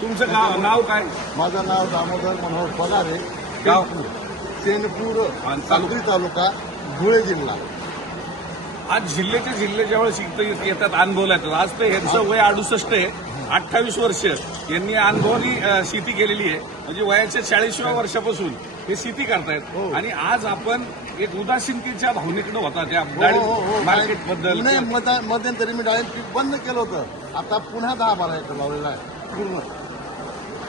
तुमचं नाव नाव काय? माझं नाव दामोदर मनोहर पगारे गाव? चेनपूर आणि तालुका? तालुका धुळे जिल्हा. आज जिल्ह्याचे जिल्हे जेव्हा शिकत येतात अनुभवला येतात आज तर यांचं वय अडुसष्ट आहे. अठ्ठावीस वर्ष. यांनी अनुभवानी अं, शेती केलेली आहे. म्हणजे वयाच्या चाळीसव्या वर्षापासून हे शेती हो. करतायत आणि आज आपण एक उदासीनतेच्या भावनेकडे होता त्या हो, हो, हो. मार्केटबद्दल मध्यंतरी मी डाळिंब पीक बंद केलं होतं. आता पुन्हा दहा बारा एकर लावलेला आहे. पूर्ण.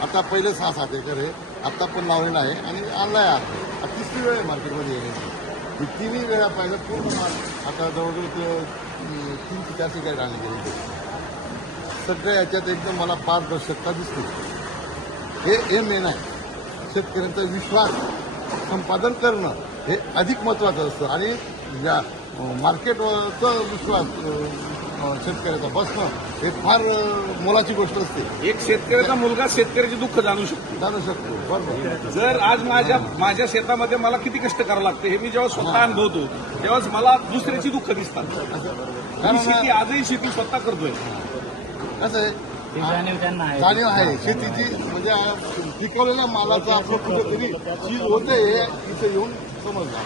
आता पहिले सहा सात एकर आहे. आता पण लावलेला आहे आणि आणलाय आज. आता तिसरी वेळ आहे मार्केटमध्ये येण्याची. तिन्ही वेळा पाहिजे पूर्ण माल. आता जवळजवळ ते, तीन ते चारशे काय डाळणी गेली सगळ्या याच्यात एकदम मला पारदर्शकता दिसते. हे हे मेन आहे. शेतकऱ्यांचा विश्वास संपादन करणं हे अधिक महत्वाचं असतं. आणि ज्या मार्केटचा विश्वास शेतकऱ्याचा बसणं हे फार मोलाची गोष्ट असते. एक शेतकऱ्याचा मुलगा शेतकऱ्याचे दुःख जाणू शकतो. जाणू शकतो बरोबर. जर आज माझ्या माझ्या शेतामध्ये मला किती कष्ट करावं लागते हे मी जेव्हा स्वतः अनुभवतो तेव्हाच मला दुसऱ्याची दुःख दिसतात. कारण शेती आजही शेती स्वतः करतोय. कसं आहे? जाणीव त्यांना आहे. शेतीची म्हणजे पिकवलेल्या मालाचं आपलं कुठेतरी चीज होते हे इथे येऊन समजलं.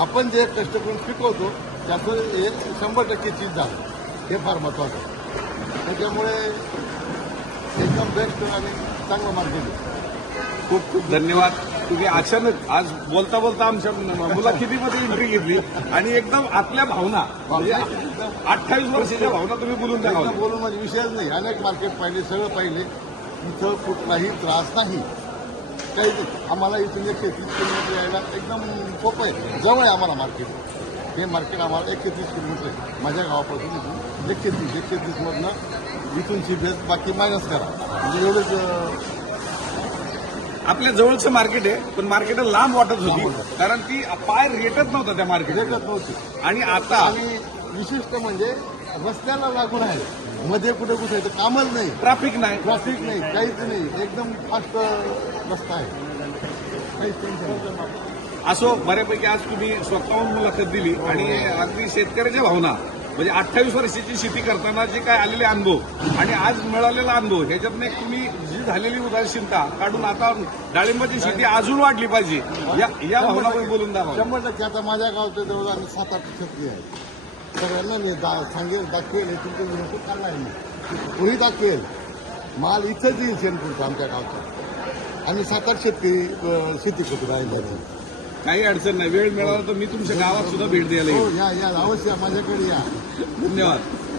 आपण जे कष्ट करून पिकवतो त्याचं हे शंभर टक्के चीज झालं. हे फार महत्वाचं आहे. त्याच्यामुळे एकदम बेस्ट आणि चांगलं मार्केट खूप खूप धन्यवाद. तुम्ही अचानक आज बोलता बोलता आमच्या मुलाखतीमध्ये एंट्री घेतली आणि एकदम आपल्या भावना म्हणजे अठ्ठावीस वर्षाच्या भावना तुम्ही बोलून दाखवल्या. बोलून म्हणजे विषयच नाही. अनेक मार्केट पाहिले सगळं पाहिले. इथं कुठलाही त्रास नाही. काही. आम्हाला इथून किलोमीटर यायला एकदम सोपं आहे. जवळ आहे आम्हाला मार्केट हे मार्केट आम्हाला एकशे तीस किलोमीटर आहे. माझ्या गावापासून इथून एकशे तीस एकशे तीसमधनं इथूनची बेस बाकी मायनस करा. म्हणजे एवढंच आपल्या जवळचं मार्केट आहे पण मार्केट लांब वाटत होती कारण ती पाय रेटत नव्हता त्या मार्केट रेटत नव्हती. आणि आता आणि विशिष्ट म्हणजे रस्त्याला लागून आहे. मध्ये कुठे कुठे कामच नाही. ट्रॅफिक नाही. ट्रॅफिक नाही. काहीच नाही. एकदम फास्ट रस्ता आहे. काहीच टेन्शन असो बऱ्यापैकी आज तुम्ही स्वतःहून मुलाखत दिली आणि अगदी शेतकऱ्याच्या भावना म्हणजे अठ्ठावीस वर्षाची शेती करताना जे काय आलेले अनुभव आणि आज मिळालेला अनुभव ह्याच्यातनं एक तुम्ही जी झालेली उदासीनता काढून आता डाळिंबाची शेती अजून वाढली पाहिजे या या भावना पण बोलून दाखवा. शंभर टक्के. आता माझ्या गावच्या जवळ आम्ही सात आठ शेतकरी आहे सगळ्यांना मी दा- सांगेल दाखवेल हे तुमचं विनंती आहे मी. कोणी दाखवेल? माल इथंच येईल शेणपूरचा आमच्या गावचा. आम्ही सात आठ शेतकरी अं, शेती करतो राहिल्याची काही अडचण नाही. वेळ मिळाला तर मी तुमच्या गावात सुद्धा भेट द्यायला हो येईल या या. अवश्य. माझ्याकडे या. धन्यवाद.